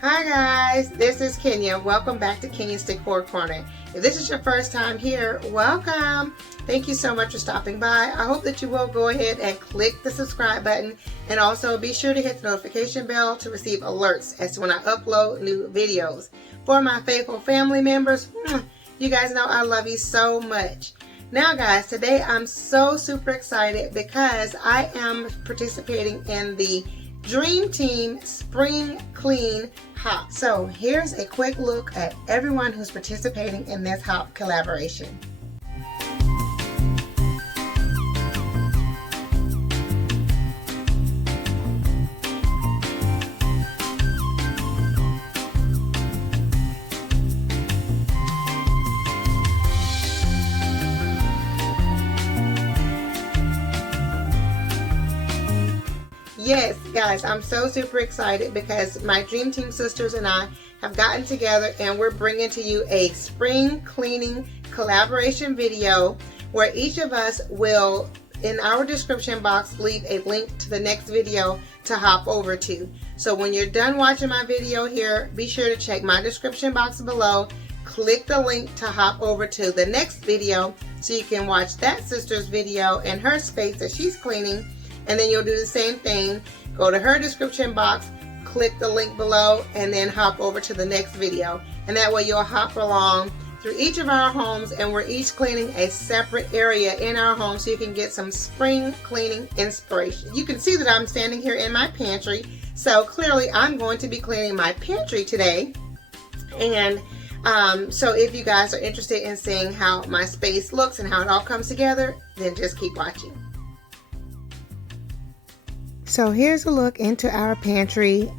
Hi guys, this is Kenya. Welcome back to Kenya's Decor Corner. If this is your first time here, welcome. Thank you so much for stopping by. I hope that you will go ahead and click the subscribe button, and also be sure to hit the notification bell to receive alerts as to when I upload new videos. For my faithful family members, you guys know I love you so much. Now guys, today I'm so super excited because I am participating in the Dream Team Spring Clean Hop. So here's a quick look at everyone who's participating in this hop collaboration. Yes, guys, I'm so super excited because my Dream Team sisters and I have gotten together and we're bringing to you a spring cleaning collaboration video where each of us will, in our description box, leave a link to the next video to hop over to. So when you're done watching my video here, be sure to check my description box below, click the link to hop over to the next video so you can watch that sister's video in her space that she's cleaning. And then you'll do the same thing. Go to her description box, click the link below, and then hop over to the next video. And that way you'll hop along through each of our homes, and we're each cleaning a separate area in our home so you can get some spring cleaning inspiration. You can see that I'm standing here in my pantry. So clearly I'm going to be cleaning my pantry today. And so if you guys are interested in seeing how my space looks and how it all comes together, then just keep watching. So here's a look into our pantry,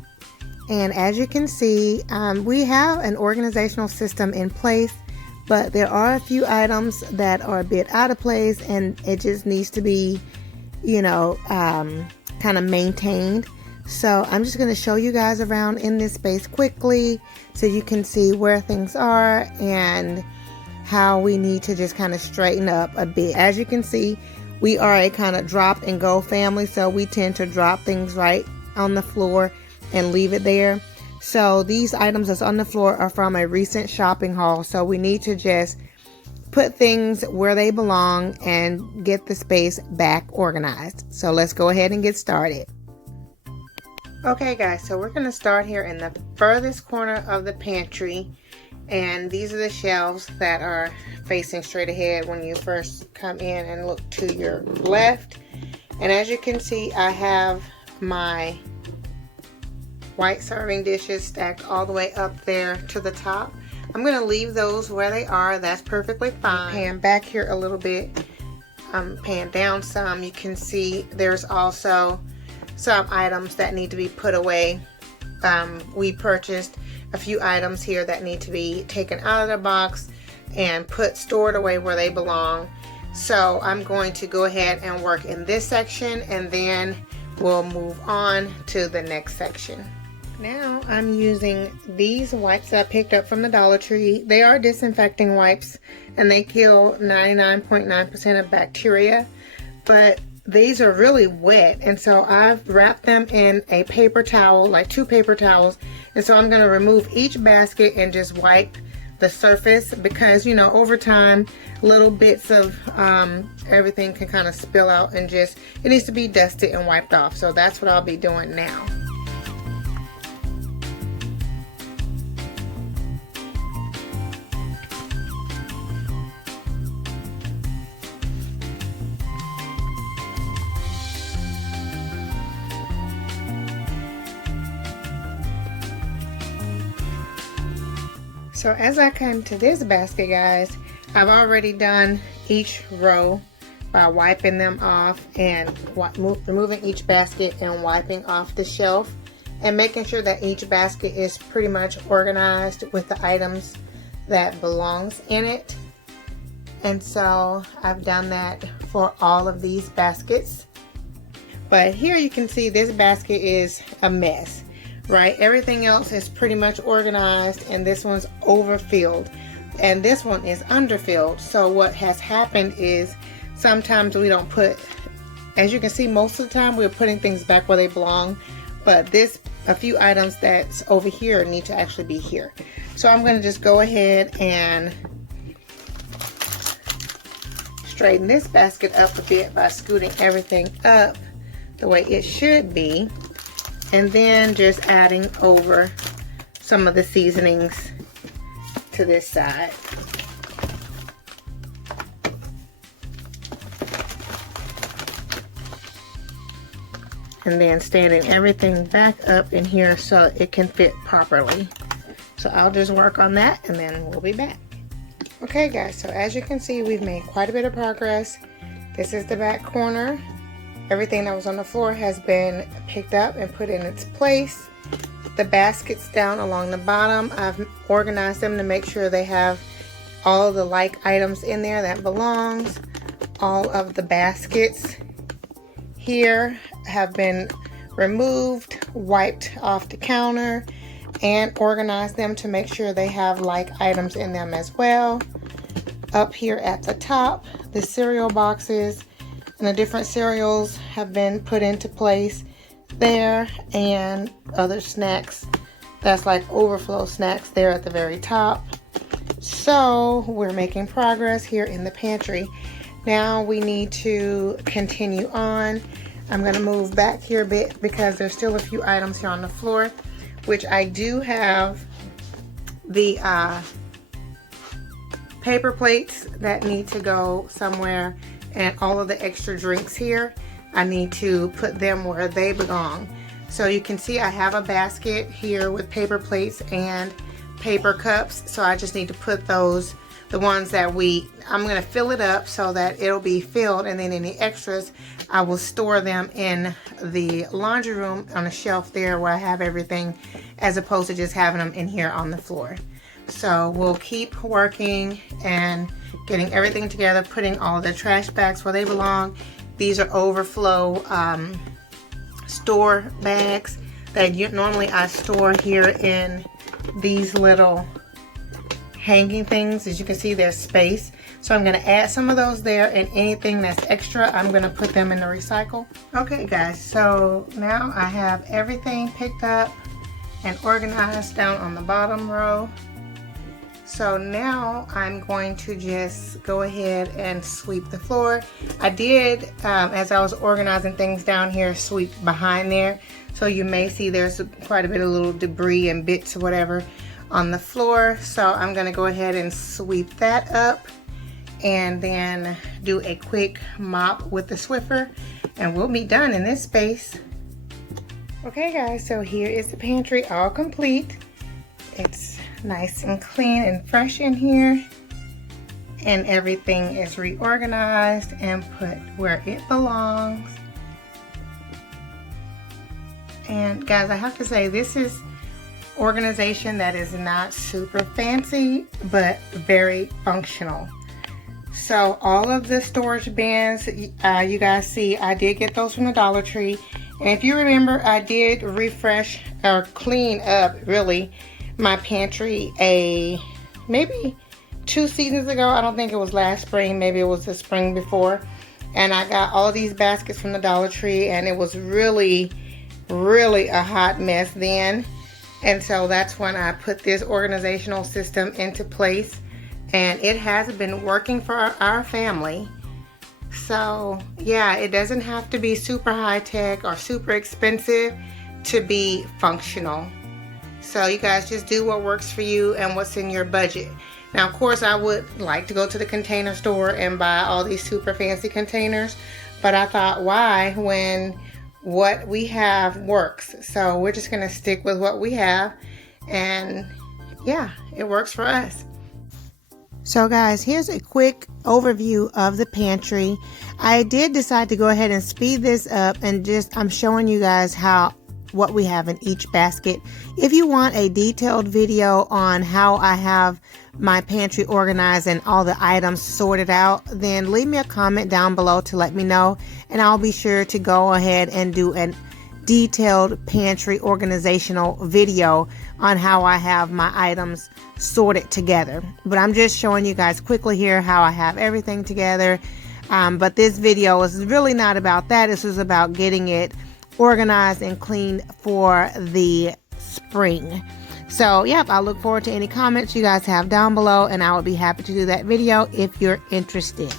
and as you can see, we have an organizational system in place, but there are a few items that are a bit out of place and it just needs to be, you know, kind of maintained. So I'm just going to show you guys around in this space quickly so you can see where things are and how we need to just kind of straighten up a bit. As you can see, we are a kind of drop and go family, so we tend to drop things right on the floor and leave it there. So these items that's on the floor are from a recent shopping haul, so we need to just put things where they belong and get the space back organized. So let's go ahead and get started. Okay guys, so we're going to start here in the furthest corner of the pantry. And these are the shelves that are facing straight ahead when you first come in and look to your left. And as you can see, I have my white serving dishes stacked all the way up there to the top. I'm going to leave those where they are. That's perfectly fine. Pan back here a little bit. I'm pan down some. You can see there's also some items that need to be put away. We purchased a few items here that need to be taken out of the box and stored away where they belong. So I'm going to go ahead and work in this section, and then we'll move on to the next section. Now I'm using these wipes that I picked up from the Dollar Tree. They are disinfecting wipes and they kill 99.9% of bacteria, but these are really wet, and so I've wrapped them in a paper towel, like 2 paper towels. And so I'm going to remove each basket and just wipe the surface, because, you know, over time little bits of everything can kind of spill out, and it needs to be dusted and wiped off. So that's what I'll be doing now. So as I come to this basket, guys, I've already done each row by wiping them off and removing each basket and wiping off the shelf, and making sure that each basket is pretty much organized with the items that belongs in it. And so I've done that for all of these baskets. But here you can see this basket is a mess. Right, everything else is pretty much organized, and this one's overfilled and this one is underfilled. So what has happened is sometimes we don't put, as you can see, most of the time we're putting things back where they belong, but this a few items that's over here need to actually be here. So I'm going to just go ahead and straighten this basket up a bit by scooting everything up the way it should be, and then just adding over some of the seasonings to this side. And then standing everything back up in here so it can fit properly. So I'll just work on that and then we'll be back. Okay guys, so as you can see, we've made quite a bit of progress. This is the back corner. Everything that was on the floor has been picked up and put in its place. The baskets down along the bottom, I've organized them to make sure they have all of the like items in there that belongs. All of the baskets here have been removed, wiped off the counter, and organize them to make sure they have like items in them as well. Up here at the top, the cereal boxes and the different cereals have been put into place there, and other snacks that's like overflow snacks there at the very top. So we're making progress here in the pantry. Now we need to continue on. I'm going to move back here a bit because there's still a few items here on the floor, which I do have the paper plates that need to go somewhere, and all of the extra drinks here, I need to put them where they belong. So you can see I have a basket here with paper plates and paper cups, so I just need to put those, the ones that I'm going to fill it up so that it'll be filled, and then any extras I will store them in the laundry room on a shelf there where I have everything, as opposed to just having them in here on the floor. So we'll keep working and getting everything together, putting all the trash bags where they belong. These are overflow store bags that normally I store here in these little hanging things. As you can see, there's space. So I'm going to add some of those there, and anything that's extra, I'm going to put them in the recycle. Okay guys, so now I have everything picked up and organized down on the bottom row. So now I'm going to just go ahead and sweep the floor. I did, as I was organizing things down here, sweep behind there. So you may see there's quite a bit of little debris and bits or whatever on the floor. So I'm going to go ahead and sweep that up and then do a quick mop with the Swiffer, and we'll be done in this space. Okay guys, so here is the pantry all complete. It's nice and clean and fresh in here, and everything is reorganized and put where it belongs. And guys, I have to say, this is organization that is not super fancy but very functional. So all of the storage bins, you guys see, I did get those from the Dollar Tree. And if you remember, I did refresh or clean up really my pantry maybe 2 seasons ago. I don't think it was last spring, maybe it was the spring before. And I got all these baskets from the Dollar Tree, and it was really a hot mess then. And so that's when I put this organizational system into place, and it has been working for our family. So yeah, it doesn't have to be super high tech or super expensive to be functional. So you guys just do what works for you and what's in your budget. Now, of course, I would like to go to the container store and buy all these super fancy containers, but I thought, why, when what we have works? So we're just going to stick with what we have, and yeah, it works for us. So guys, here's a quick overview of the pantry. I did decide to go ahead and speed this up, and I'm showing you guys what we have in each basket. If you want a detailed video on how I have my pantry organized and all the items sorted out, then leave me a comment down below to let me know, and I'll be sure to go ahead and do a detailed pantry organizational video on how I have my items sorted together. But I'm just showing you guys quickly here how I have everything together. But this video is really not about that. This is about getting it organized and clean for the spring. So yep, I look forward to any comments you guys have down below, and I would be happy to do that video if you're interested.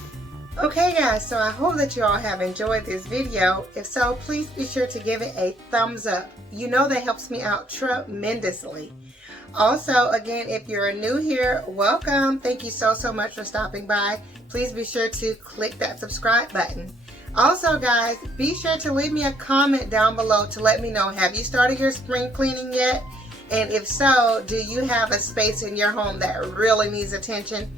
Okay guys, so I hope that you all have enjoyed this video. If so, please be sure to give it a thumbs up. You know that helps me out tremendously. Also, again, if you're new here, welcome. Thank you so much for stopping by. Please be sure to click that subscribe button. Also guys, be sure to leave me a comment down below to let me know, have you started your spring cleaning yet? And if so, do you have a space in your home that really needs attention?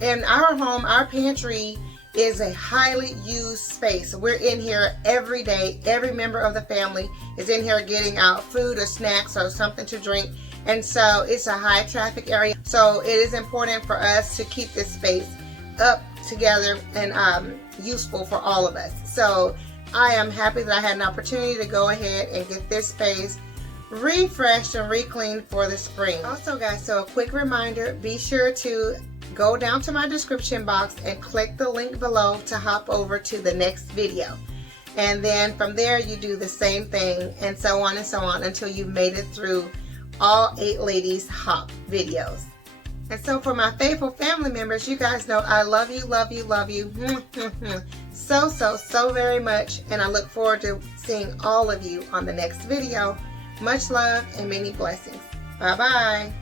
In our home, our pantry is a highly used space. We're in here every day. Every member of the family is in here getting out food or snacks or something to drink. And so it's a high traffic area. So it is important for us to keep this space up together and useful for all of us. So I am happy that I had an opportunity to go ahead and get this space refreshed and re-cleaned for the spring. Also guys, so a quick reminder, be sure to go down to my description box and click the link below to hop over to the next video. And then from there you do the same thing, and so on until you've made it through all 8 ladies hop videos. And so for my faithful family members, you guys know I love you so very much, and I look forward to seeing all of you on the next video. Much love and many blessings. Bye bye.